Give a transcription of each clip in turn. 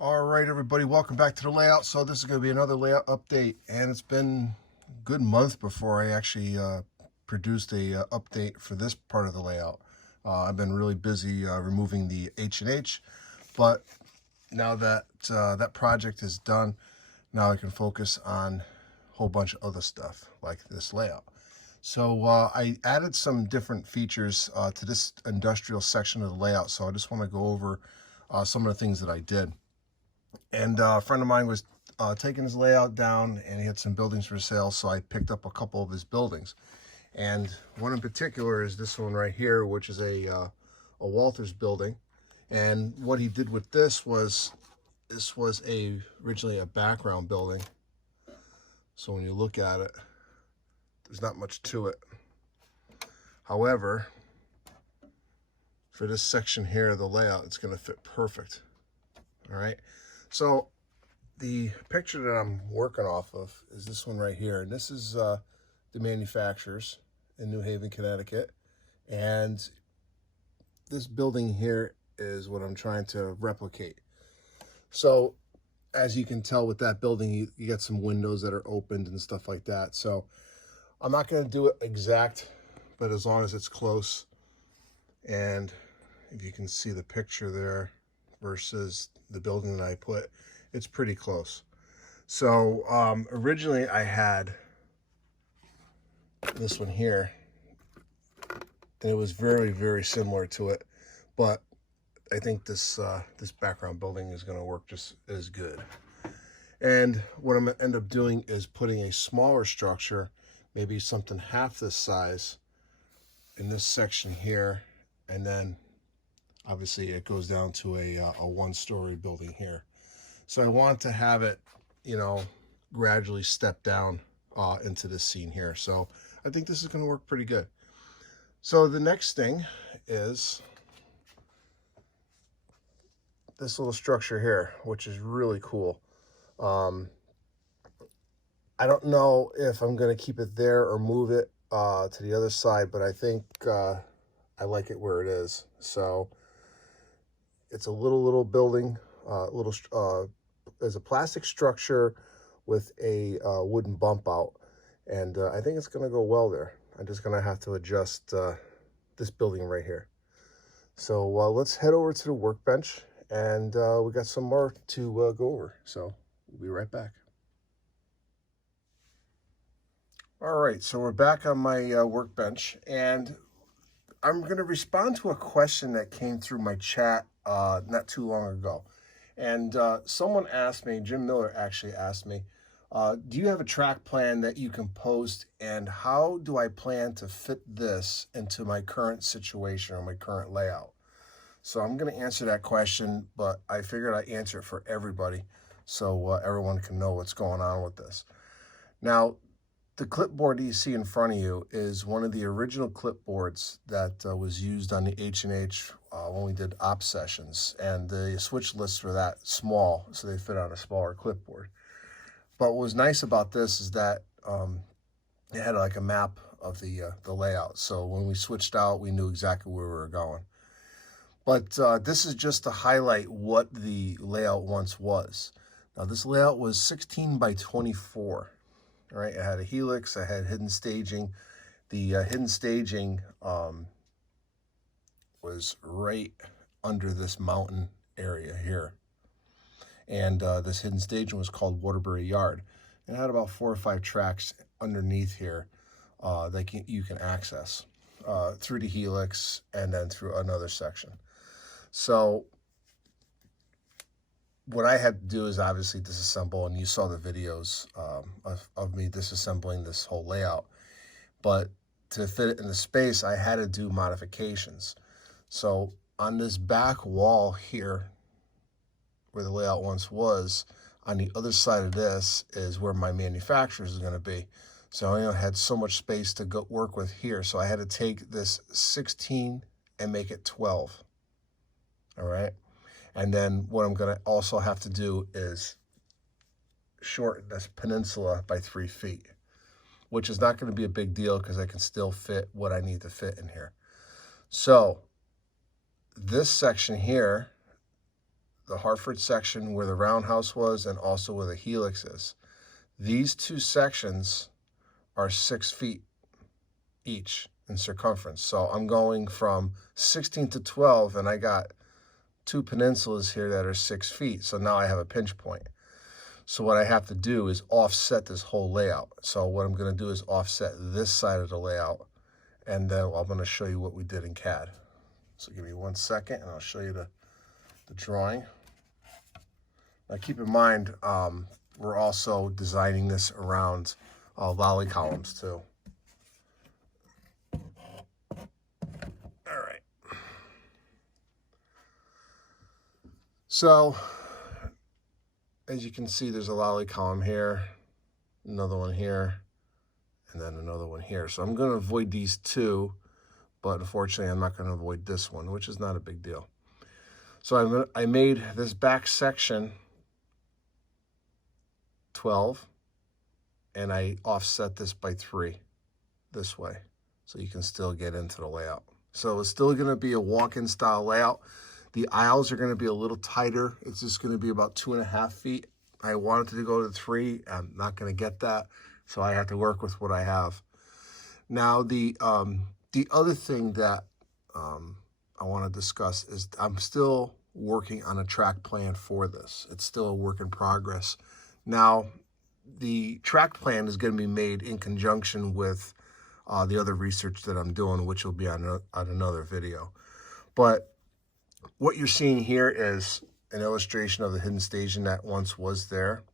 All right, everybody, welcome back to the layout. So this is going to be another layout update, and it's been a good month before I actually produced a update for this part of the layout. I've been really busy removing the H&H, but now that that project is done, now I can focus on a whole bunch of other stuff like this layout. So I added some different features to this industrial section of the layout, so I just want to go over some of the things that I did. And a friend of mine was taking his layout down, and he had some buildings for sale, so I picked up a couple of his buildings. And one in particular is this one right here, which is a Walthers building. And what he did with this was originally a background building. So when you look at it, there's not much to it. However, for this section here of the layout, it's going to fit perfect. All right. So the picture that I'm working off of is this one right here. And this is the manufacturers in New Haven, Connecticut. And this building here is what I'm trying to replicate. So as you can tell with that building, you got some windows that are opened and stuff like that. So I'm not going to do it exact, but as long as it's close. And if you can see the picture there versus the building that I put, it's pretty close. So originally I had this one here, and it was very, very similar to it, but I think this this background building is going to work just as good. And what I'm going to end up doing is putting a smaller structure, maybe something half this size, in this section here, and then obviously it goes down to a one-story building here. So I want to have it, gradually step down into this scene here. So I think this is going to work pretty good. So the next thing is this little structure here, which is really cool. I don't know if I'm going to keep it there or move it to the other side, but I think I like it where it is. So it's a little building, there's a plastic structure with a wooden bump out, and I think it's going to go well there. I'm just going to have to adjust this building right here. So let's head over to the workbench, and we got some more to go over. So we'll be right back. All right, so we're back on my workbench, and I'm going to respond to a question that came through my chat not too long ago. And someone asked me, Jim Miller actually asked me, do you have a track plan that you can post, and how do I plan to fit this into my current situation or my current layout? So I'm going to answer that question, but I figured I'd answer it for everybody so everyone can know what's going on with this. Now, the clipboard that you see in front of you is one of the original clipboards that was used on the H&H when we did op sessions, and the switch lists were that small, so they fit on a smaller clipboard. But what was nice about this is that it had like a map of the layout, so when we switched out, we knew exactly where we were going. But this is just to highlight what the layout once was. Now, this layout was 16 by 24. All right, it had a helix, I had hidden staging. The hidden staging was right under this mountain area here. And this hidden staging was called Waterbury Yard. It had about 4 or 5 tracks underneath here that you can access through the helix and then through another section. So what I had to do is obviously disassemble, and you saw the videos of me disassembling this whole layout. But to fit it in the space, I had to do modifications. So on this back wall here, where the layout once was, on the other side of this is where my manufacturers is going to be. So I only had so much space to go work with here. So I had to take this 16 and make it 12. All right. And then what I'm going to also have to do is shorten this peninsula by 3 feet, which is not going to be a big deal because I can still fit what I need to fit in here. So this section here, the Hartford section where the roundhouse was and also where the helix is. These two sections are 6 feet each in circumference. So I'm going from 16 to 12, and I got two peninsulas here that are 6 feet. So now I have a pinch point. So what I have to do is offset this whole layout. So what I'm going to do is offset this side of the layout, and then I'm going to show you what we did in CAD. So give me 1 second, and I'll show you the drawing. Now keep in mind, we're also designing this around lolly columns too. All right. So as you can see, there's a lolly column here, another one here, and then another one here. So I'm going to avoid these two, but unfortunately I'm not going to avoid this one, which is not a big deal. So I made this back section 12, and I offset this by 3 this way, so you can still get into the layout. So it's still going to be a walk-in style layout. The aisles are going to be a little tighter. It's just going to be about 2.5 feet. I wanted to go to 3. I'm not going to get that, so I have to work with what I have. Now, the other thing that I want to discuss is I'm still working on a track plan for this. It's still a work in progress. Now, the track plan is going to be made in conjunction with the other research that I'm doing, which will be on another video. But what you're seeing here is an illustration of the hidden staging that once was there.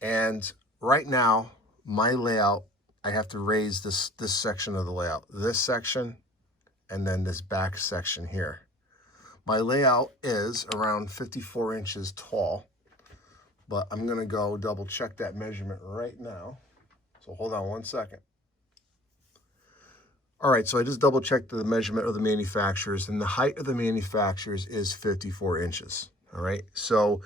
And right now, my layout, I have to raise this section of the layout, this section, and then this back section here. My layout is around 54 inches tall, but I'm going to go double check that measurement right now. So hold on 1 second. All right, so I just double checked the measurement of the manufacturers, and the height of the manufacturers is 54 inches. All right, so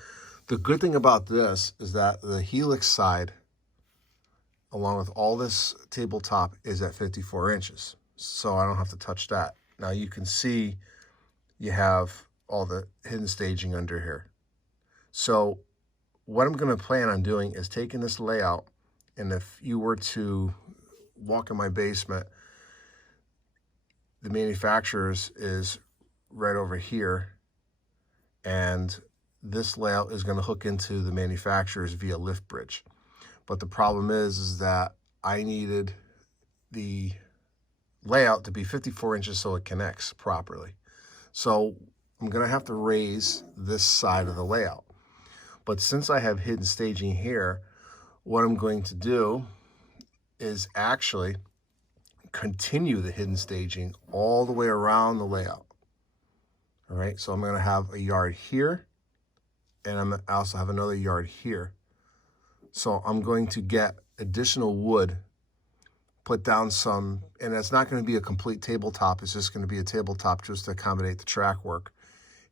the good thing about this is that the helix side, along with all this tabletop, is at 54 inches. So I don't have to touch that. Now you can see you have all the hidden staging under here. So what I'm going to plan on doing is taking this layout, and if you were to walk in my basement, the manufacturer's is right over here, and this layout is going to hook into the manufacturer's via lift bridge. But the problem is that I needed the layout to be 54 inches so it connects properly. So I'm going to have to raise this side of the layout. But since I have hidden staging here, what I'm going to do is actually continue the hidden staging all the way around the layout. All right, so I'm going to have a yard here, and I also have another yard here. So I'm going to get additional wood, put down some, and it's not going to be a complete tabletop. It's just going to be a tabletop just to accommodate the track work.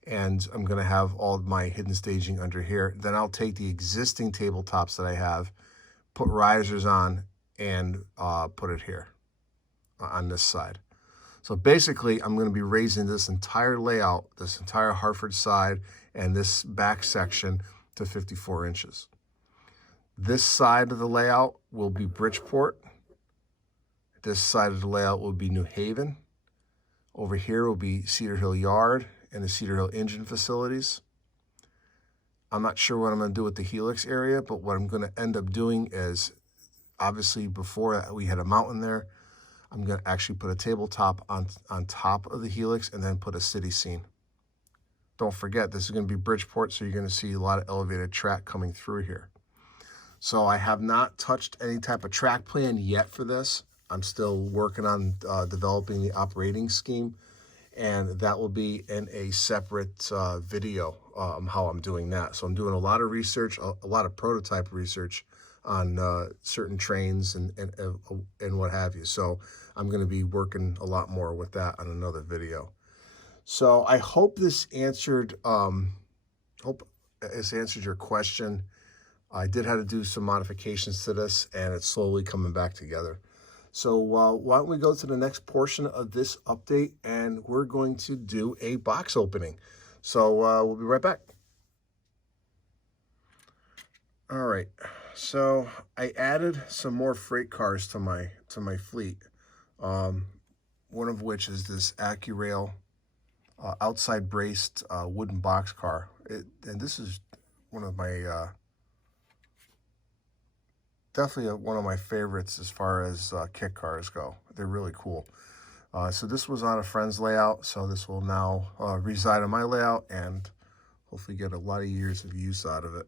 And I'm going to have all of my hidden staging under here. Then I'll take the existing tabletops that I have, put risers on, and put it here on this side. So basically, I'm going to be raising this entire layout, this entire Hartford side, and this back section to 54 inches. This side of the layout will be Bridgeport. This side of the layout will be New Haven. Over here will be Cedar Hill Yard and the Cedar Hill engine facilities. I'm not sure what I'm going to do with the helix area, but what I'm going to end up doing is, obviously before we had a mountain there, I'm going to actually put a tabletop on top of the helix and then put a city scene. Don't forget, this is going to be Bridgeport, so you're going to see a lot of elevated track coming through here. So I have not touched any type of track plan yet for this. I'm still working on developing the operating scheme, and that will be in a separate video how I'm doing that. So I'm doing a lot of research, a lot of prototype research on certain trains and what have you. So I'm going to be working a lot more with that on another video. So I hope this answered your question. I did have to do some modifications to this, and it's slowly coming back together. So why don't we go to the next portion of this update, and we're going to do a box opening. So we'll be right back. All right, so I added some more freight cars to my fleet. Um, One of which is this AccuRail outside braced wooden box car. And this is one of my definitely one of my favorites as far as kit cars go. They're really cool. So this was on a friend's layout, so this will now reside on my layout and hopefully get a lot of years of use out of it.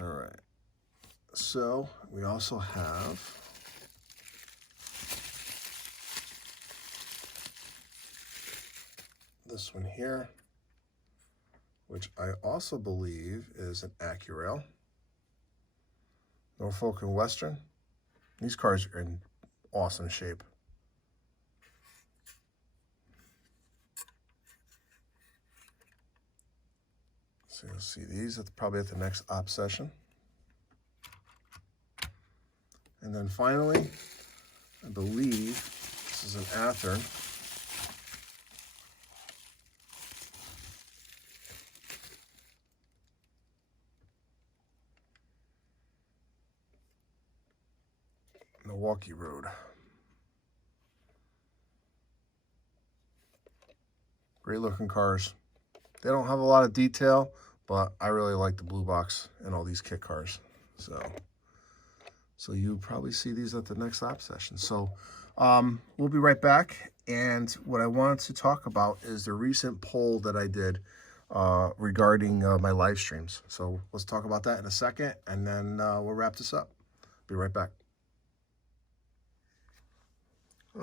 All right. So we also have this one here, which I also believe is an AccuRail. Norfolk and Western. These cars are in awesome shape. So you'll see these probably at the next op session. And then finally, I believe this is an Athearn. Milwaukee Road. Great looking cars. They don't have a lot of detail, but I really like the blue box and all these kit cars. So you'll probably see these at the next op session. So we'll be right back. And what I wanted to talk about is the recent poll that I did regarding my live streams. So let's talk about that in a second, and then we'll wrap this up. Be right back.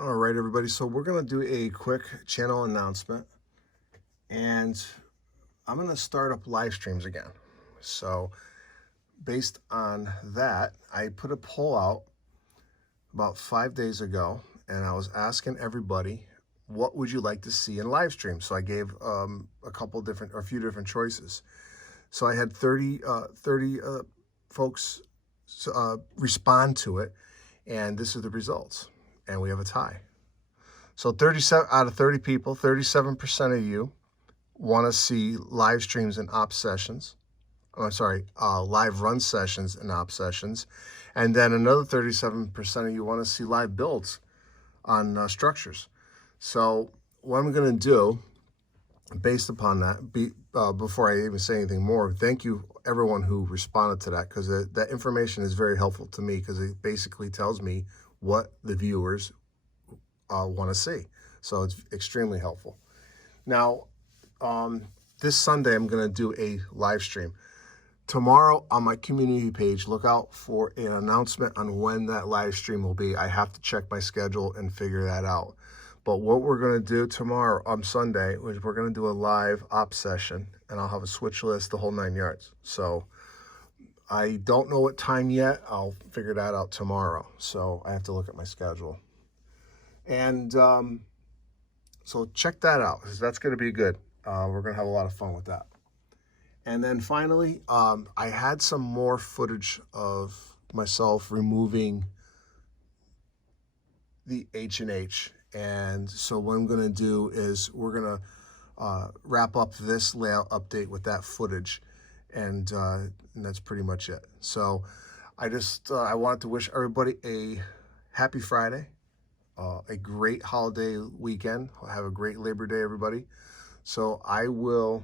All right, everybody. So we're going to do a quick channel announcement, and I'm going to start up live streams again. So based on that, I put a poll out about 5 days ago, and I was asking everybody, what would you like to see in live streams? So I gave a few different choices. So I had 30 folks respond to it, and this is the results. And we have a tie. So 37 out of 30 people, 37% of you want to see live streams and op sessions. Live run sessions and op sessions. And then another 37% of you want to see live builds on structures. So what I'm going to do, based upon that, before I even say anything more, thank you everyone who responded to that, because that information is very helpful to me, because it basically tells me what the viewers want to see. So it's extremely helpful. Now, this Sunday, I'm going to do a live stream. Tomorrow on my community page, look out for an announcement on when that live stream will be. I have to check my schedule and figure that out. But what we're going to do tomorrow on Sunday is we're going to do a live op session, and I'll have a switch list, the whole 9 yards. So I don't know what time yet. I'll figure that out tomorrow. So I have to look at my schedule. And so check that out, because that's going to be good. We're going to have a lot of fun with that. And then finally, I had some more footage of myself removing the H&H. And so what I'm going to do is we're going to wrap up this layout update with that footage. And that's pretty much it. So I wanted to wish everybody a happy Friday, a great holiday weekend. Have a great Labor Day, everybody. So I will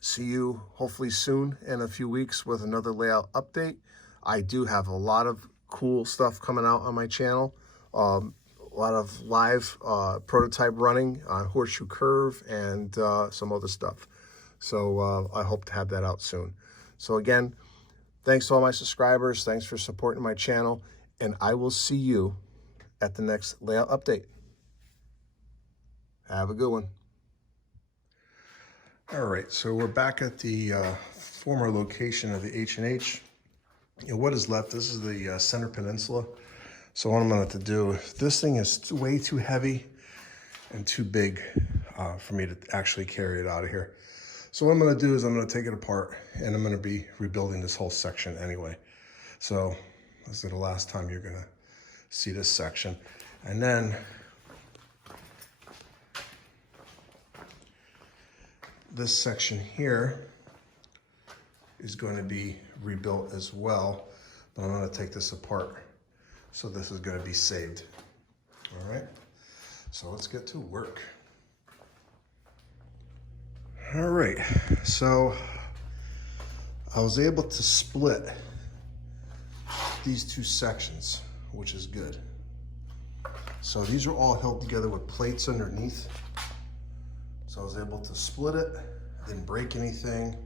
see you hopefully soon in a few weeks with another layout update. I do have a lot of cool stuff coming out on my channel. A lot of live prototype running on Horseshoe Curve and some other stuff. So I hope to have that out soon. So again, thanks to all my subscribers. Thanks for supporting my channel. And I will see you at the next layout update. Have a good one. All right, so we're back at the former location of the H&H. What is left, this is the center peninsula. So what I'm going to have to do, this thing is way too heavy and too big for me to actually carry it out of here. So what I'm going to do is I'm going to take it apart, and I'm going to be rebuilding this whole section anyway. So this is the last time you're going to see this section. And then this section here is going to be rebuilt as well, but I'm going to take this apart. So this is going to be saved. All right, so let's get to work. All right, so I was able to split these two sections, which is good. So these are all held together with plates underneath. So I was able to split it, didn't break anything.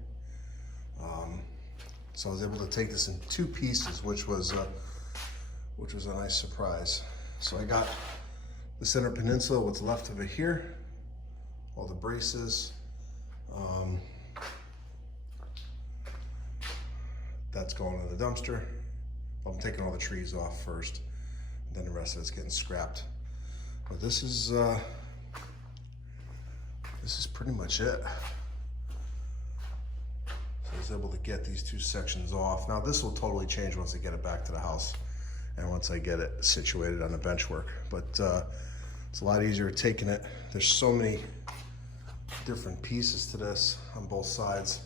So I was able to take this in two pieces, which was a nice surprise. So I got the center peninsula, what's left of it here, all the braces. That's going in the dumpster. I'm taking all the trees off first, then the rest of it's getting scrapped. But this is pretty much it. So I was able to get these two sections off. Now this will totally change once I get it back to the house and once I get it situated on the bench work. But it's a lot easier taking it. There's so many different pieces to this on both sides,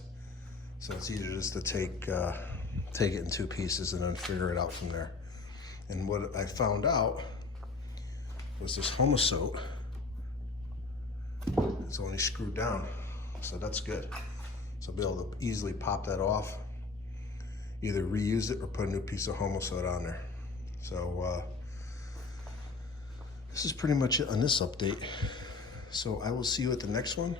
so it's easier just to take it in two pieces and then figure it out from there. And what I found out was this homosote is only screwed down, so that's good. So I'll be able to easily pop that off, either reuse it or put a new piece of homosote on there. So this is pretty much it on this update. So I will see you at the next one,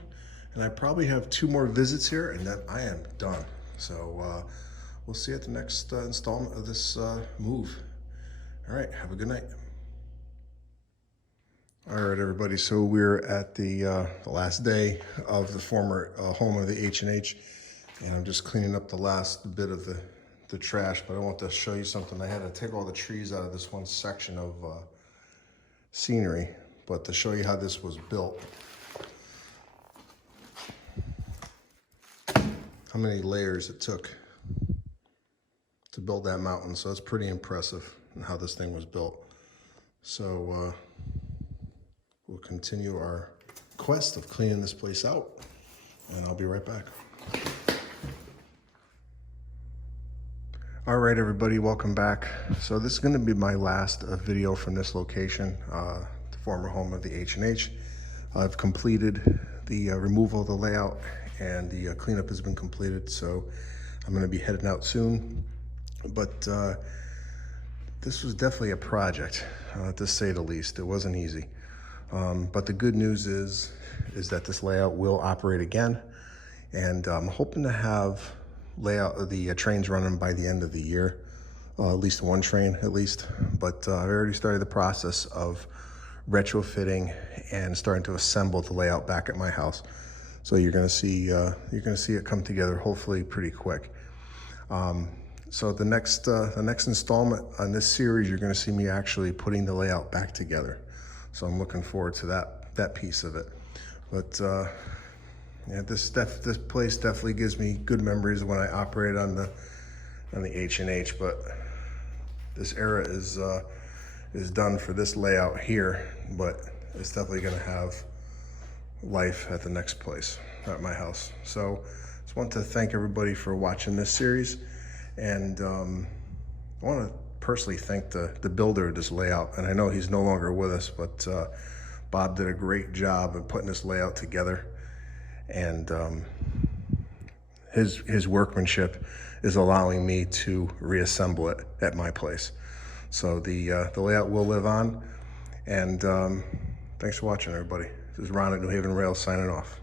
and I probably have 2 more visits here and then I am done. So we'll see you at the next installment of this move. All right, have a good night. All right, everybody, so we're at the last day of the former home of the H&H, and I'm just cleaning up the last bit of the trash, but I want to show you something. I had to take all the trees out of this one section of scenery, but to show you how this was built. How many layers it took to build that mountain. So it's pretty impressive in how this thing was built. So we'll continue our quest of cleaning this place out, and I'll be right back. All right, everybody, welcome back. So this is going to be my last video from this location, the former home of the H&H. I've completed the removal of the layout, and the cleanup has been completed, so I'm going to be heading out soon. But this was definitely a project, to say the least. It wasn't easy. But the good news is that this layout will operate again, and I'm hoping to have the trains running by the end of the year, at least one train at least. But I already started the process of retrofitting and starting to assemble the layout back at my house. So you're gonna see it come together hopefully pretty quick. So the next installment on this series, you're gonna see me actually putting the layout back together. So I'm looking forward to that piece of it. But yeah, this place definitely gives me good memories when I operated on the H&H. But this era is done for this layout here. But it's definitely going to have life at the next place, at my house. So just want to thank everybody for watching this series, and I want to personally thank the builder of this layout. And I know he's no longer with us, but Bob did a great job of putting this layout together, and his workmanship is allowing me to reassemble it at my place. So the layout will live on, and thanks for watching, everybody. This is Ron at New Haven Rail signing off.